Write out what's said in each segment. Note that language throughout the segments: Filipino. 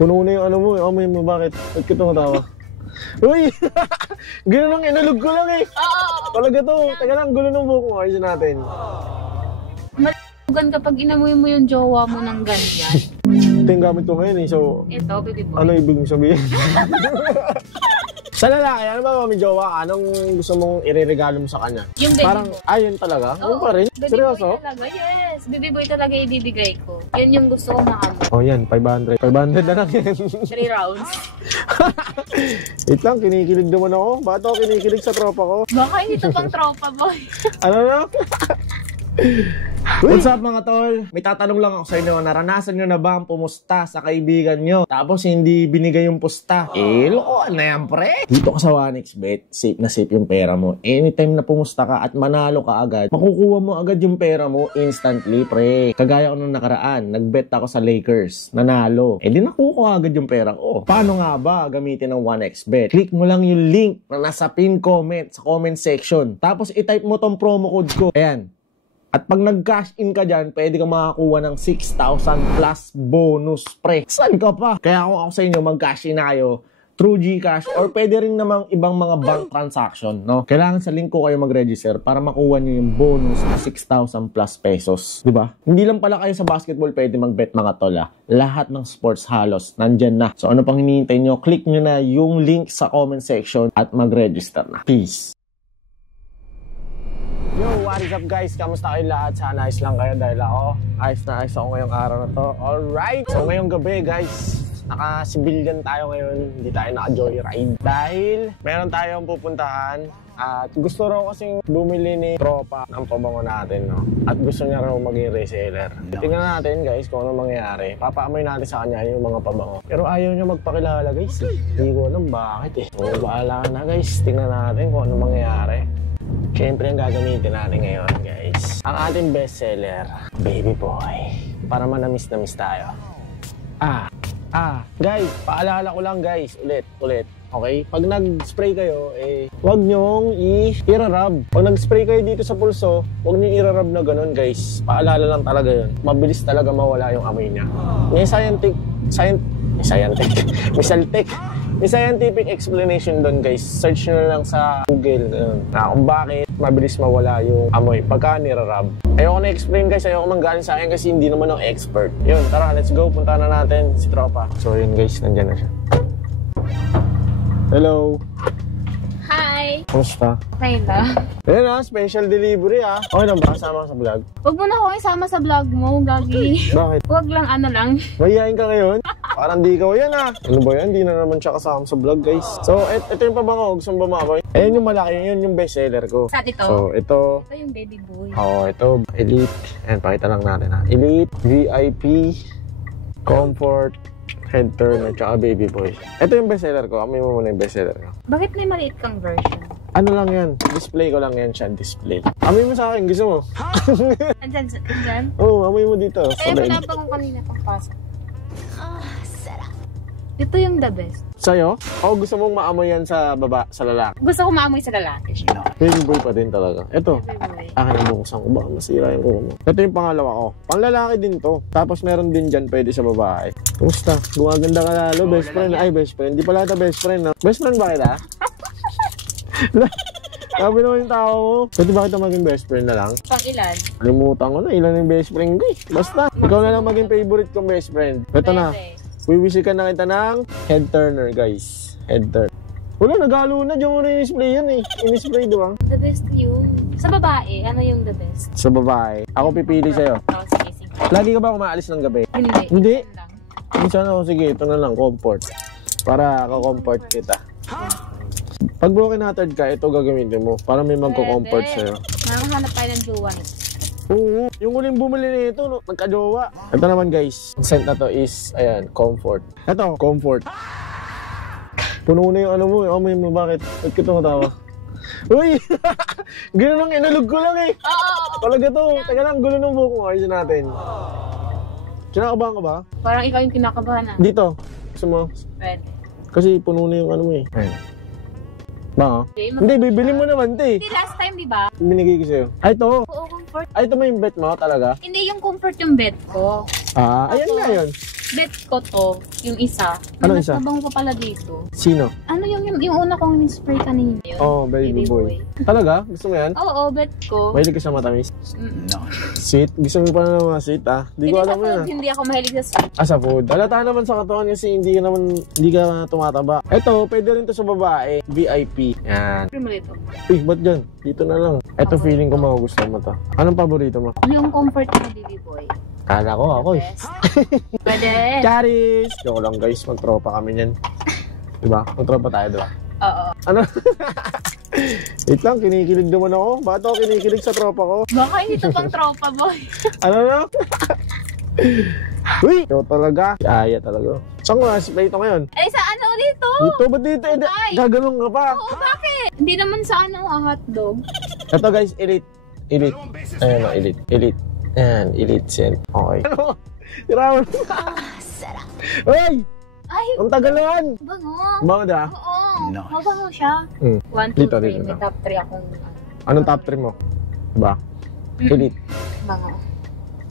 Puno na yung ano mo, amoy mo, bakit? Ba't ka tumatawa? Uy! Ganun ang inalog ko lang eh. Talaga to. Teka lang, gulo ng buhok mo. Ayusin natin. Malugan kapag inamoy mo yung jowa mo ng ganyan. Ito yung gamit ko ngayon eh. So, Ito, baby boy. ano ibig sabihin? Sa lalaki, ano ba may jowa ka? Anong gusto mong ireregalo mo sa kanya? Yung baby Parang, boy. ayun talaga? Oo pa rin? Baby Seryoso? boy talaga, yes. Baby boy talaga ibibigay ko. Yan yung gusto ko makamot. Oh yan, 500. 500 na lang yan. 3 rounds. Wait lang, kinikilig naman ako. Bakit ako kinikilig sa tropa ko? Baka ito pang tropa boy. Ano na? What's up mga tol? May tatanong lang ako sa inyo. Naranasan nyo na ba ang pumusta sa kaibigan nyo? Tapos hindi binigay yung pusta? Lokohan na yan pre. Dito ka sa 1xBet, safe na safe yung pera mo. Anytime na pumusta ka at manalo ka agad, makukuha mo agad yung pera mo instantly pre. Kagaya ko nung nakaraan, nagbet ako sa Lakers, nanalo. Di nakukuha agad yung pera ko. Paano nga ba gamitin ng 1xBet? Click mo lang yung link na nasa pin comment sa comment section. Tapos i-type mo tong promo code ko. Ayan. At pag nag-cash in ka dyan, pwede ka makakuha ng 6,000 plus bonus, pre. Saan ka pa? Kaya kung ako sa inyo, mag-cash in na kayo through GCash or pwede rin namang ibang mga bank transaction, no? Kailangan sa link ko kayo mag-register para makuha nyo yung bonus na 6,000 plus pesos. Diba? Hindi lang pala kayo sa basketball pwede mag-bet mga tola. Lahat ng sports halos, nandyan na. So ano pang hinihintay nyo? Click nyo na yung link sa comment section at mag-register na. Peace! Yo, what is up guys? Kamusta kayo lahat? Sana ayos lang kayo dahil ako ayos na ayos ako ngayong araw na to. Alright! So ngayong gabi guys, naka-civilian tayo ngayon. Hindi tayo naka-joyride. Dahil meron tayong pupuntahan at gusto raw kasing bumili ni tropa ng pabango natin, no? At gusto niya raw maging reseller. Tingnan natin guys kung ano mangyayari. Papaamoy natin sa kanya yung mga pabango. Pero ayaw niya magpakilala guys. Hindi ko alam bakit eh. So bahala na guys. Tingnan natin kung ano mangyayari. Siyempre ang gagamitin natin ngayon guys, ang ating bestseller, Baby Boy. Para manamis-namis tayo. Guys, paalala ko lang guys, ulit. Okay? Pag nag-spray kayo, huwag nyong i-rub. Pag nag-spray kayo dito sa pulso, huwag nyong i-rub na ganun guys. Paalala lang talaga yun. Mabilis talaga mawala yung amoy niya. May scientific explanation doon guys. Search nyo lang sa Google na kung bakit mabilis mawala yung amoy pagka nirarab. Ayoko na-explain guys, ayoko manggaling sa akin kasi hindi naman ako expert. Yun, tara, let's go. Punta na natin si tropa. So yun guys, nandyan na siya. Hello. Hi. Kumusta? Hi na. Ayun special delivery Okay lang ba? Kasama ka sa vlog? Huwag mo na ako isama sa vlog mo, Gagi. Bakit? Huwag lang, ano lang. Mahihain ka ngayon? Parang di ka yan Ano ba yan? Di na naman siya kasama sa vlog guys. So, ito yung pabango. Gusto mo ba maamoy? Ayun yung malaki. Yun yung best seller ko. Sa ito? So, ito yung Baby Boy. ito. Elite. Ayan, pakita lang natin Elite, VIP, Comfort, Head Turner, tsaka Baby Boy. Ito yung best seller ko. Amoy mo muna yung best seller ko. Bakit may maliit kang version? Ano lang yan? Display ko lang yan siya. Display. Amoy mo sa akin. Gusto mo? Andyan? Oo, amoy mo dito. Kaya mo na pa kung kanina pagpasok. Sarap. Ito yung the best. Sa'yo? O gusto mong maamoy yan sa sa lalaki? Gusto ko maamoy sa lalaki. Baby Boy pa din talaga. Ito. Baby Boy. Akin ang buksan ko. Baka masira yung kuko mo. Ito yung pangalawa ko. Panglalaki din to. Tapos meron din dyan pwede sa babae. Kumusta? Gumaganda ka lalo. Best friend. Ay, best friend. Di pala ito best friend. No? Best friend ba kita? Sabi naman yung tao mo. Pwede ba kita maging best friend na lang? Pang ilan? Limutan ko na. Ilan yung best friend ko eh. Basta. Ikaw na lang maging favorite kong best friend. Ito na. Wiwisikan na kita ng head turner guys. Head turner. Wala, nagalo na. Diyan mo na in-spray yan eh. In-spray diba? The best yun. Sa babae, ano yung the best? Sa babae. Ako pipili sa'yo. Sige. Lagi ka ba kumaalis ng gabi? Hindi. Minsan ako, sige, ito na lang, comfort. Para ako-comfort kita. Pag broken hearted ka, ito gagamitin mo. Para may magko-comfort sa'yo. Nakahanap tayo ng jowa nito. Oo. Yung huling bumili nito, no, nagka-jowa. Ito naman guys, ang scent na to is, ayan, comfort. Ito, comfort. Puno na yung ano mo, amoy mo, bakit? Ba't ka tumatawa? Uy! Ganun ang inalog ko lang eh. Talaga to. Teka lang, gulo ng buhok mo. Ayusin natin. Kinakabahan ka ba? Parang ikaw yung kinakabahan na. Dito. Gusto mo? Pwede. Kasi puno na yung ano mo eh. Ayun. Ba? Hindi, bibili mo naman ito eh. Hindi, last time diba? Binigay ko sa'yo. Ay, ito. Oo, comfort. Ay, ito mo yung bet mo talaga? Hindi yung comfort yung bed ko. Ayan nga yun. bet ko to, yung isa. Ano isa? Nabango pa pala dito. Sino? Ano yung una kong spray kanina yun? Oh, baby boy. Talaga? Gusto mo yan? Oo, bet ko. Mahilig ka sa matamis? No. Sweet? Gusto mo pa na mga sweet ah? Di ko alam yan. Hindi ako mahilig sa sweet. Sa food. Halata naman sa katawan kasi hindi ka tumataba. Ito, pwede rin to sa babae. VIP. Yan. Pero malito. Ba't dyan? Dito na lang. Ito feeling ko magugustuhan mo to. Anong paborito mo? Yung comfort ng baby boy. Kala ko ako eh. Best. Pwede. Charis! Joke lang guys, magtropa kami niyan. Diba? Magtropa tayo, diba? Oo. Ano? Wait lang, kinikilig naman ako. Bakit ako kinikilig sa tropa ko? Baka hindi to pang tropa boy. Ano na? Uy! Ito talaga. Kaya talaga. Saan ko na-spray ito ngayon? Eh, sa ano dito? Dito ba dito? Ay. Gagalong ka pa. Oo, bakit? Hindi naman sa ano, hotdog. Ito guys, elite. Elite. Ayan o, elite. Elite. Ayan, elite scent. Okay. Ano? Tirawan. Sarap. Uy! Ay, Ang tagal naman. bango. Bango na? Oo. Mabango siya. 1, 2, Dito, 3. dito. May top 3 akong Anong top 3 mo? Diba? Elite. bango.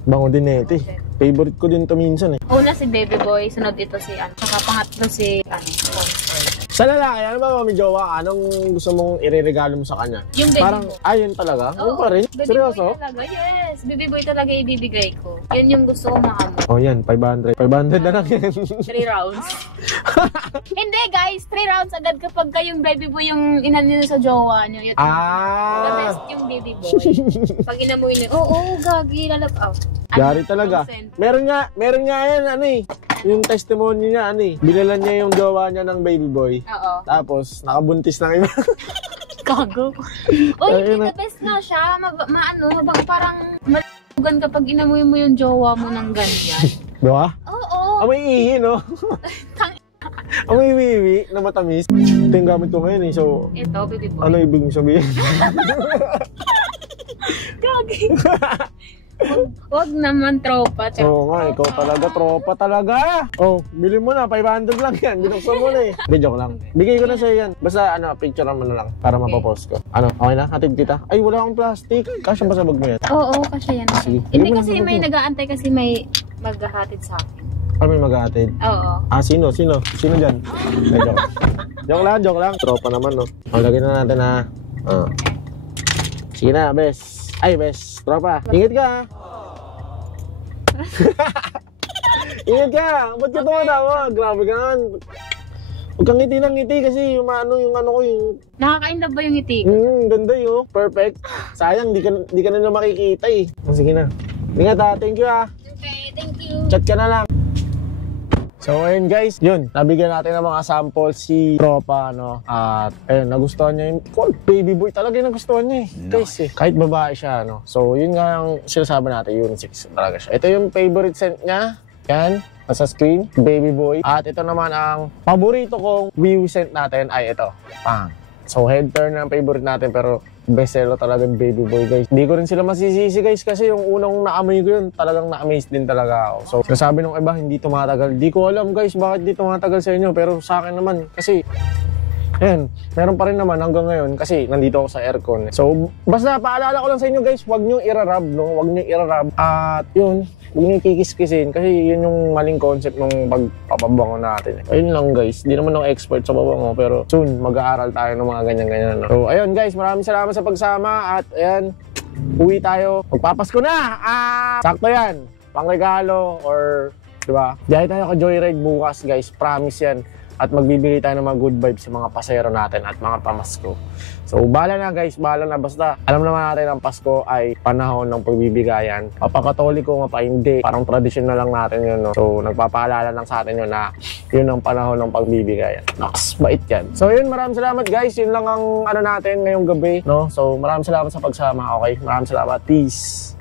Bango din na ito eh. Favorite ko din to minsan eh. Una si baby boy, sunod dito si ano. Saka pangatlo si Comfort. Sa lalaki, ano ba may jowa ka? Anong gusto mong ireregalo mo sa kanya? Yung baby Parang, boy. ayun talaga? Oo pa rin? Baby Seryoso? boy talaga, yes. Baby boy talaga ibibigay ko. Yan yung gusto ko makamot. Oh yan, 500. 500 na lang yan. 3 rounds. Hindi guys, 3 rounds agad kapag kayong baby boy yung inan nyo sa jowa nyo. Yun, the best yung baby boy. Pag inamoy nyo, gagi, lalap out. Gari talaga. Meron nga yan, ano eh. Yung testimony niya, ano eh. Binilan niya yung jowa niya ng baby boy. Oo. Tapos, nakabuntis ng iba. Gago. Uy, the best nga siya. Parang malugan kapag inamoy mo yung jowa mo ng ganyan. Diba? Oo. Amoy ihi, no? Amoy wiwi na matamis. Ito yung gamit ko ngayon eh. So, Ito, baby boy. ano ibig sabihin? Gagi. Wag naman tropa. Oo nga, ikaw talaga, tropa talaga. Oh, bili mo na, 500 lang yan. Binuksan mo na eh. Hindi, joke lang. Bigay ko na sa'yo yan. Basta, picture mo na lang para mapapost ko. Ano, okay na? Hatid kita. Ay, wala akong plastic. Kasya ba sa bag mo yan? Oo, kasi yan. Sige. Hindi Bigay mo kasi na, may bigay mo. nag-aantay kasi may maghahatid sa akin. Ano may maghahatid? Oo. Sino? Sino dyan? Ay, joke. Joke lang. Tropa naman, no? O, lagyan na natin na. Sige na, bes. Ay, bes. Tropa. Ingat ka, ha? Ingat ka! Ba't ka tumatawa? Grabe ka nga. Huwag kang ngiti ng ngiti kasi yung ano ko yung... Nakaka-inlove ba yung ngiti? Ganda yun. Perfect. Sayang, di ka na makikita eh. Sige na. Ingat ha. Thank you ha. Okay, thank you. Chat ka na lang. So ayun guys, yun, nabigyan natin ng mga sample si tropa, no? At ayun, nagustuhan niya yung baby boy talaga yung nagustuhan niya eh. Guys eh, kahit babae siya, no? So yun nga yung sinasabi natin, unisex talaga siya. Ito yung favorite scent niya, yan, nasa screen, baby boy. At ito naman ang paborito kong wiwi scent natin ay ito, pang. So head turn ang favorite natin pero best seller talaga yung baby boy guys. Hindi ko rin sila masisisi guys kasi yung unang naamoy ko yun talagang na-amaze din talaga ako. So sinasabi nung iba hindi tumatagal. Di ko alam guys bakit di tumatagal sa inyo pero sa akin naman kasi ayan, meron pa rin naman hanggang ngayon kasi nandito ako sa aircon. So basta paalala ko lang sa inyo guys, huwag nyo irarab, no? Huwag nyo irarab at yun, huwag nyo kikis-kisin kasi yun yung maling concept ng pagpapabango natin. Ayun lang guys, di naman ako expert sa pabango pero soon mag-aaral tayo ng mga ganyan-ganyan. No? So ayun guys, maraming salamat sa pagsama at ayan, uwi tayo. Magpapasko na! Sakto yan, pangregalo or diba? Diyan tayo ka Joyride bukas guys, promise yan. At magbibigay tayo ng mga good vibes sa mga pasero natin at mga pamasko. So, bahala na guys, bahala na. Basta, alam naman natin ang Pasko ay panahon ng pagbibigayan. Mapakatoliko, mapaindi. Parang tradisyon na lang natin yun, no? So, nagpapaalala lang sa atin yun na yun ang panahon ng pagbibigayan. Naks, bait yan. So, yun, maraming salamat guys. Yun lang ang ano natin ngayong gabi, no? So, maraming salamat sa pagsama, okay? Maraming salamat. Peace!